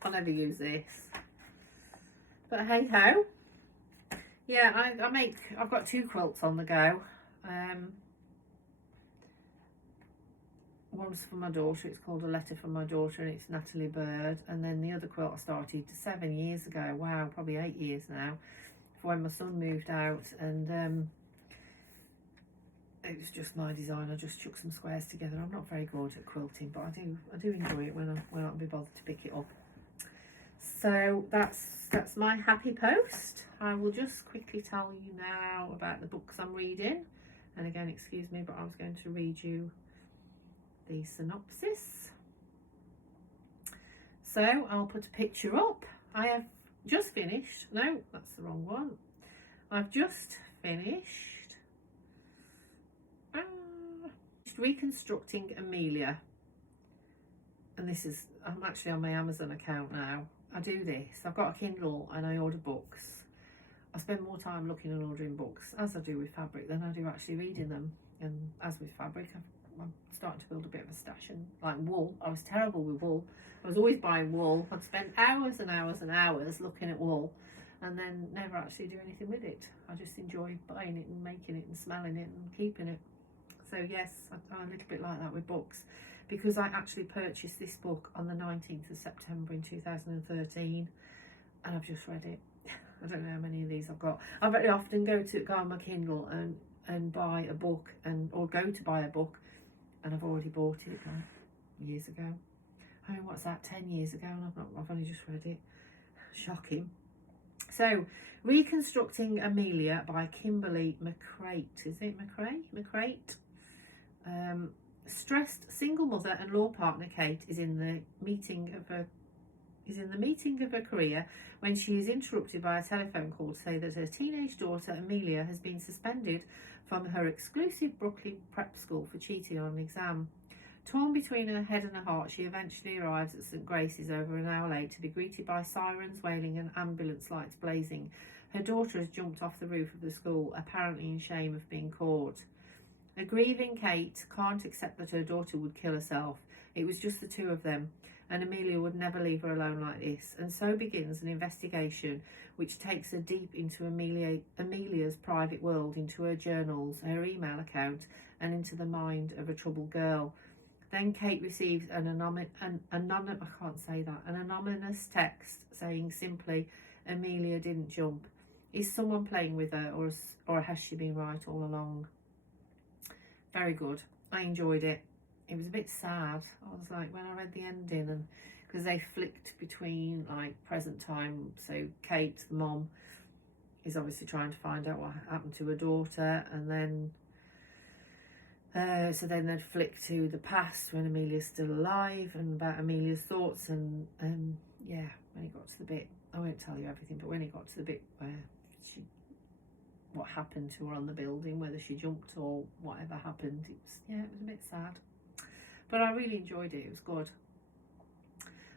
I'll never use this. But hey ho. Yeah, I've got 2 quilts on the go. One's for my daughter. It's called A Letter from My Daughter, and it's Natalie Bird. And then the other quilt I started 7 years ago. Wow, probably 8 years now. When my son moved out, and it was just my design. I just chucked some squares together. I'm not very good at quilting, but I do enjoy it when I can't be bothered to pick it up. So that's my happy post. I will just quickly tell you now about the books I'm reading. And again, excuse me, but I was going to read you the synopsis. So I'll put a picture up. I have just finished, no, that's the wrong one. I've just finished Reconstructing Amelia. And this is, I'm actually on my Amazon account now. I do this. I've got a Kindle and I order books. I spend more time looking and ordering books, as I do with fabric, than I do actually reading them. And as with fabric, I'm starting to build a bit of a stash. And like wool, I was terrible with wool. I was always buying wool. I'd spend hours and hours and hours looking at wool and then never actually do anything with it. I just enjoy buying it and making it and smelling it and keeping it. So yes, I'm a little bit like that with books, because I actually purchased this book on the 19th of September in 2013 and I've just read it. I don't know how many of these I've got. I very often go on my Kindle and buy a book, or go to buy a book, and I've already bought it like years ago. I mean, what's that, 10 years ago, and I've only just read it. Shocking. So, Reconstructing Amelia by Kimberly McCrate. Is it McCrate? Stressed single mother and law partner Kate is in the meeting of her career when she is interrupted by a telephone call to say that her teenage daughter Amelia has been suspended from her exclusive Brooklyn prep school for cheating on an exam. Torn between her head and her heart, she eventually arrives at St Grace's over an hour late to be greeted by sirens wailing and ambulance lights blazing. Her daughter has jumped off the roof of the school, apparently in shame of being caught. A grieving Kate can't accept that her daughter would kill herself. It was just the two of them, and Amelia would never leave her alone like this. And so begins an investigation which takes her deep into Amelia's private world, into her journals, her email account, and into the mind of a troubled girl. Then Kate receives an anonymous text saying simply, "Amelia didn't jump. Is someone playing with her, or has she been right all along?" Very good. I enjoyed it. It was a bit sad. I was like, when I read the ending, and because they flicked between like present time, so Kate, the mom, is obviously trying to find out what happened to her daughter, and then so then they'd flick to the past when Amelia's still alive, and about Amelia's thoughts, and yeah, when it got to the bit, I won't tell you everything, but when it got to the bit where what happened to her on the building, whether she jumped or whatever happened, it was a bit sad. But I really enjoyed it. It was good.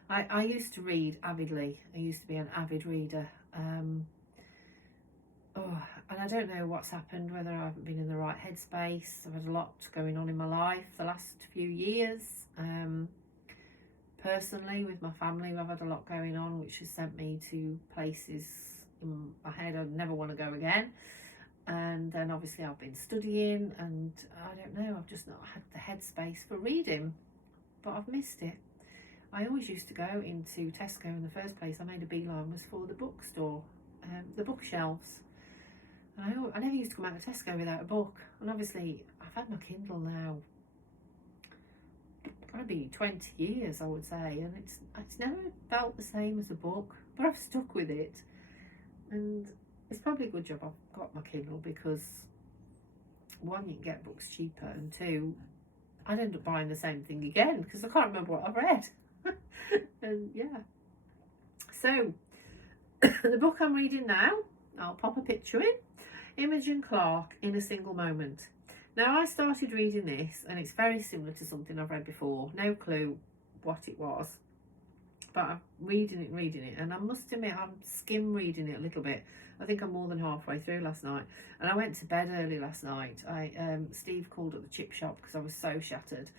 I used to read avidly. I used to be an avid reader. And I don't know what's happened, whether I haven't been in the right headspace. I've had a lot going on in my life the last few years. Personally, with my family, I've had a lot going on, which has sent me to places in my head I never want to go again. And then obviously I've been studying, and I don't know, I've just not had the headspace for reading, but I've missed it. I always used to go into Tesco in the first place. I made a beeline was for the bookstore, the bookshelves. And I never used to come out of Tesco without a book. And obviously I've had my Kindle now, gotta be 20 years I would say, and it's never felt the same as a book, but I've stuck with it. And it's probably a good job I've got my Kindle, because one, you can get books cheaper, and two, I'd end up buying the same thing again because I can't remember what I've read. And yeah, so the book I'm reading now, I'll pop a picture in, Imogen Clark, In a Single Moment. Now I started reading this and it's very similar to something I've read before, no clue what it was, but I'm reading it, and I must admit I'm skim reading it a little bit. I think I'm more than halfway through last night, and I went to bed early last night. Steve called at the chip shop because I was so shattered,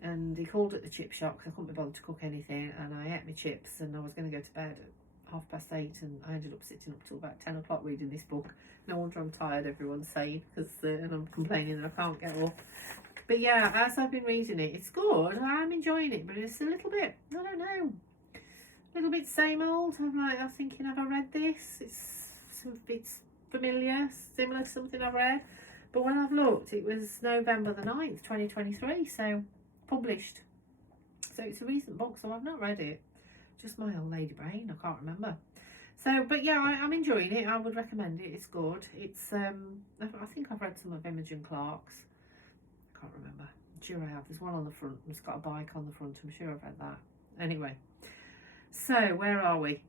and he called at the chip shop because I couldn't be bothered to cook anything, and I ate my chips, and I was going to go to bed at 8:30, and I ended up sitting up till about 10 o'clock reading this book. No wonder I'm tired, everyone's saying, because and I'm complaining that I can't get up. But yeah, as I've been reading it, it's good. I'm enjoying it, but it's a little bit, I don't know, a little bit same old. I'm thinking, have I read this? It's familiar, similar to something I've read. But when I've looked, it was November the 9th, 2023, so published. So it's a recent book, so I've not read it. Just my old lady brain, I can't remember. So, but yeah, I'm enjoying it. I would recommend it. It's good. It's I think I've read some of Imogen Clark's. I can't remember. I'm sure I have. There's one on the front. It's got a bike on the front. I'm sure I've read that. Anyway, so where are we?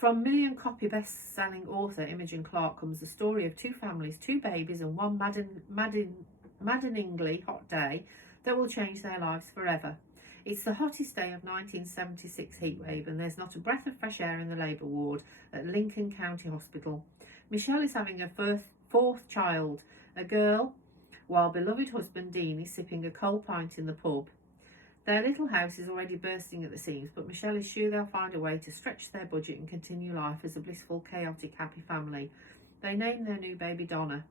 From million copy best-selling author Imogen Clark comes the story of two families, two babies, and one maddeningly hot day that will change their lives forever. It's the hottest day of 1976 heatwave, and there's not a breath of fresh air in the labour ward at Lincoln County Hospital. Michelle is having her fourth child, a girl, while beloved husband Dean is sipping a cold pint in the pub. Their little house is already bursting at the seams, but Michelle is sure they'll find a way to stretch their budget and continue life as a blissful, chaotic, happy family. They name their new baby Donna.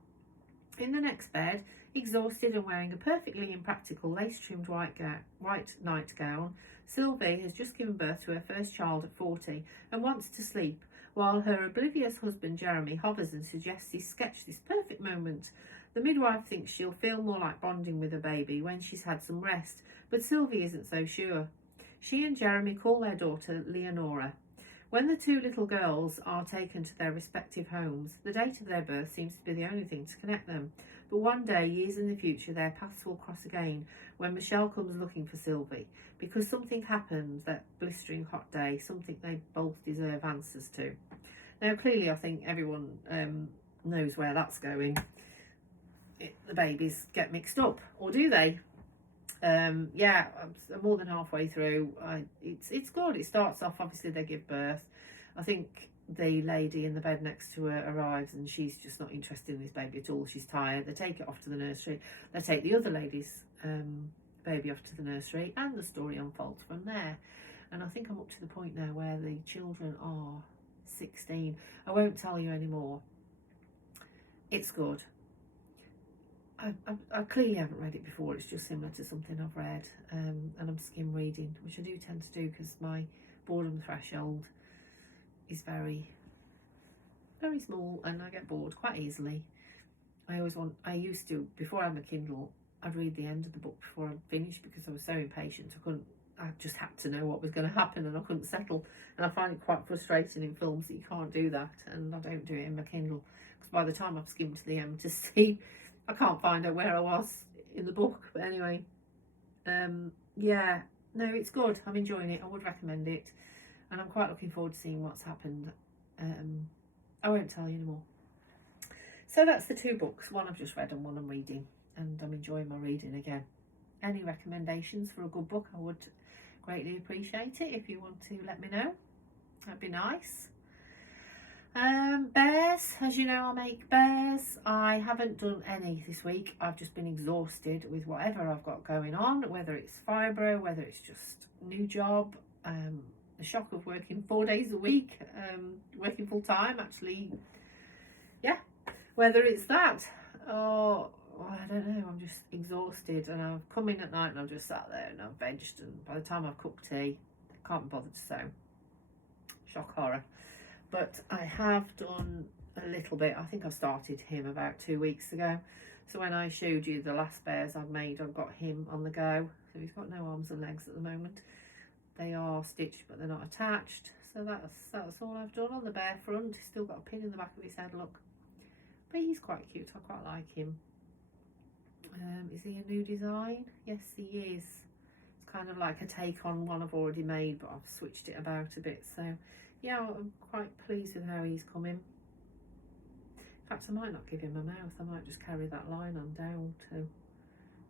In the next bed, exhausted and wearing a perfectly impractical lace-trimmed white nightgown, Sylvie has just given birth to her first child at 40 and wants to sleep, while her oblivious husband Jeremy hovers and suggests he sketch this perfect moment. The midwife thinks she'll feel more like bonding with her baby when she's had some rest, but Sylvie isn't so sure. She and Jeremy call their daughter Leonora. When the two little girls are taken to their respective homes, the date of their birth seems to be the only thing to connect them. But one day, years in the future, their paths will cross again when Michelle comes looking for Sylvie, because something happened that blistering hot day, something they both deserve answers to. Now, clearly, I think everyone knows where that's going. The babies get mixed up, or do they? Yeah, I'm more than halfway through. It's good. It starts off, obviously they give birth. I think the lady in the bed next to her arrives and she's just not interested in this baby at all. She's tired. They take it off to the nursery. They take the other lady's baby off to the nursery, and the story unfolds from there. And I think I'm up to the point now where the children are 16. I won't tell you anymore. It's good. I clearly haven't read it before. It's just similar to something I've read, and I'm skim reading, which I do tend to do because my boredom threshold is very, very small, and I get bored quite easily. I used to, before I had my Kindle, I'd read the end of the book before I'd finish because I was so impatient. I just had to know what was going to happen, and I couldn't settle. And I find it quite frustrating in films that you can't do that, and I don't do it in my Kindle because by the time I've skimmed to the end to see, I can't find out where I was in the book. But anyway, yeah, no, it's good. I'm enjoying it. I would recommend it, and I'm quite looking forward to seeing what's happened. I won't tell you anymore. So that's the two books. One I've just read and one I'm reading, and I'm enjoying my reading again. Any recommendations for a good book? I would greatly appreciate it if you want to let me know. That'd be nice. Bears, as you know, I make bears. I haven't done any this week. I've just been exhausted with whatever I've got going on, whether it's fibro, whether it's just new job, the shock of working 4 days a week, working full time actually, yeah, whether it's that or I don't know, I'm just exhausted, and I've come in at night and I've just sat there and I've vegged, and by the time I've cooked tea, I can't be bothered to sew. Shock horror. But I have done a little bit. I think I started him about 2 weeks ago. So when I showed you the last bears I've made, I've got him on the go. So he's got no arms and legs at the moment. They are stitched, but they're not attached. So that's all I've done on the bear front. He's still got a pin in the back of his head, look. But he's quite cute. I quite like him. Is he a new design? Yes, he is. It's kind of like a take on one I've already made, but I've switched it about a bit. So yeah, I'm quite pleased with how he's coming. In fact, I might not give him a mouth. I might just carry that line on down too.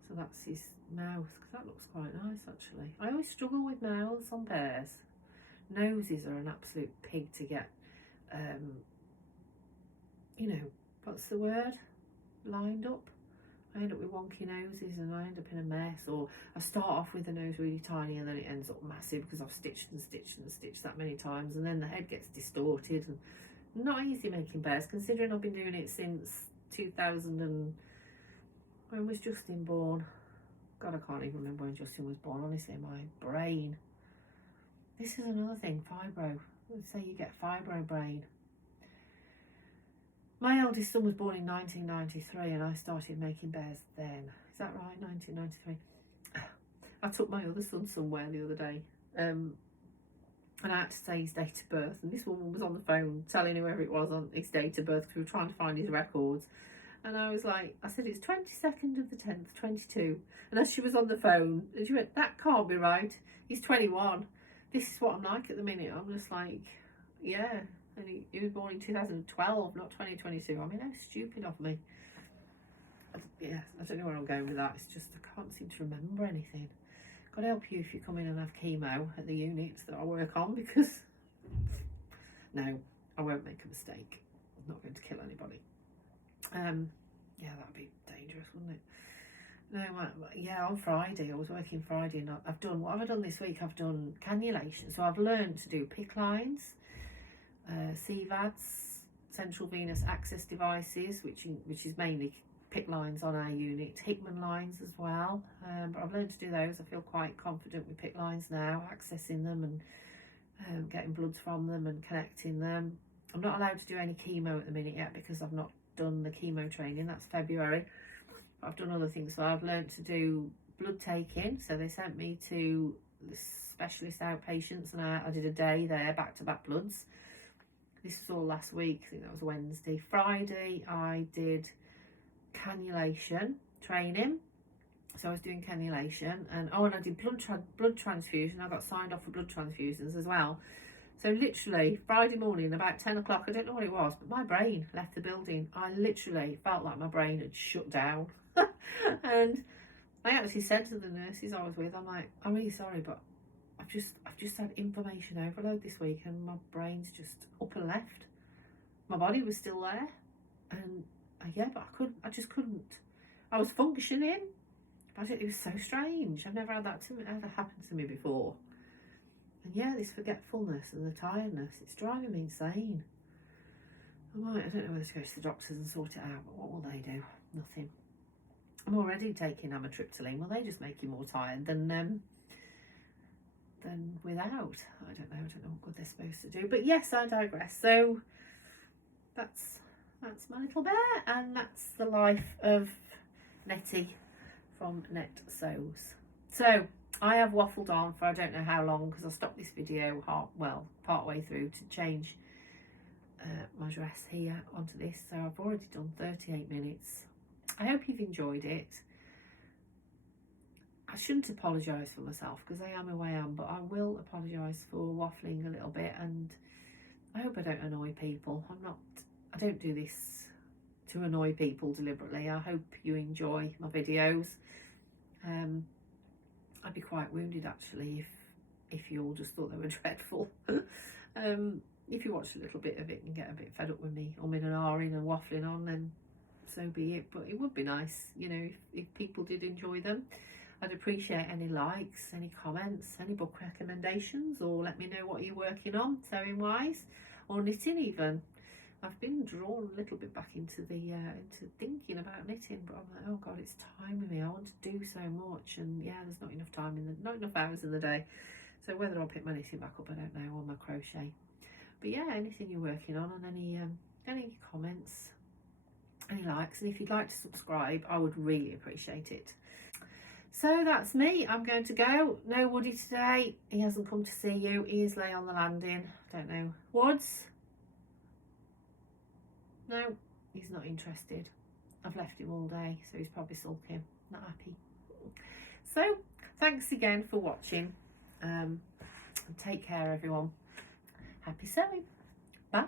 So that's his mouth, because that looks quite nice actually. I always struggle with mouths on bears. Noses are an absolute pig to get, you know, what's the word? Lined up. I end up with wonky noses and I end up in a mess, or I start off with the nose really tiny and then it ends up massive because I've stitched and stitched and stitched that many times, and then the head gets distorted, and not easy making bears considering I've been doing it since 2000 and when was Justin born? God, I can't even remember when Justin was born, honestly, my brain. This is another thing, fibro. Let's say you get fibro brain. My eldest son was born in 1993 and I started making bears then. Is that right? 1993. I took my other son somewhere the other day, and I had to say his date of birth, and this woman was on the phone telling whoever it was on his date of birth because we were trying to find his records, and I was like, I said, it's 22nd of the 10th, 22, and as she was on the phone, and she went, that can't be right, he's 21. This is what I'm like at the minute. I'm just like, Yeah, and he was born in 2012, not 2022. I mean, how stupid of me. Yeah, I don't know where I'm going with that. It's just I can't seem to remember anything. God help you if you come in and have chemo at the units that I work on, because no, I won't make a mistake. I'm not going to kill anybody. Yeah, that'd be dangerous, wouldn't it? No, yeah, on Friday, I was working Friday, and I've done, what have I done this week? I've done cannulation. So I've learned to do PICC lines, CVADs, central venous access devices, which is mainly PICC lines on our unit, Hickman lines as well. But I've learned to do those. I feel quite confident with PICC lines now, accessing them and getting bloods from them and connecting them. I'm not allowed to do any chemo at the minute yet because I've not done the chemo training. That's February. I've done other things. So I've learned to do blood taking. So they sent me to the specialist outpatients, and I did a day there, back-to-back bloods. This was all last week. I think that was Wednesday. Friday I did cannulation training. So I was doing cannulation, and I did blood transfusion. I got signed off for blood transfusions as well. So literally Friday morning about 10 o'clock, I don't know what it was, but my brain left the building. I literally felt like my brain had shut down. And I actually said to the nurses I was with, I'm like, I'm really sorry, but I've just had information overload this week, and my brain's just up and left. My body was still there, and yeah, but I just couldn't. I was functioning, but it was so strange. I've never had that ever happen to me before. And yeah, this forgetfulness and the tiredness, it's driving me insane. I don't know whether to go to the doctors and sort it out, but what will they do? Nothing. I'm already taking amitriptyline. Well, they just make you more tired than without. I don't know what good they're supposed to do. But yes, I digress. So that's my little bear, and that's the life of Nettie from Nettsews. So I have waffled on for I don't know how long, because I stopped this video part way through to change my dress here onto this. So I've already done 38 minutes. I hope you've enjoyed it. I shouldn't apologise for myself because I am who I am, but I will apologise for waffling a little bit, and I hope I don't annoy people. I don't do this to annoy people deliberately. I hope you enjoy my videos. I'd be quite wounded actually if you all just thought they were dreadful. If you watch a little bit of it and get a bit fed up with me umming and ahhing and waffling on, then so be it. But it would be nice, you know, if people did enjoy them. I'd appreciate any likes, any comments, any book recommendations, or let me know what you're working on, sewing wise, or knitting even. I've been drawn a little bit back into into thinking about knitting, but I'm like, oh God, it's time with me. I want to do so much, and yeah, there's not enough time not enough hours in the day. So whether I'll pick my knitting back up, I don't know, or my crochet. But yeah, anything you're working on, and any comments, any likes, and if you'd like to subscribe, I would really appreciate it. So that's me. I'm going to go. No Woody today. He hasn't come to see you. He is lay on the landing. Don't know. Woods? No, he's not interested. I've left him all day, so he's probably sulking. Not happy. So thanks again for watching. And take care, everyone. Happy sewing. Bye.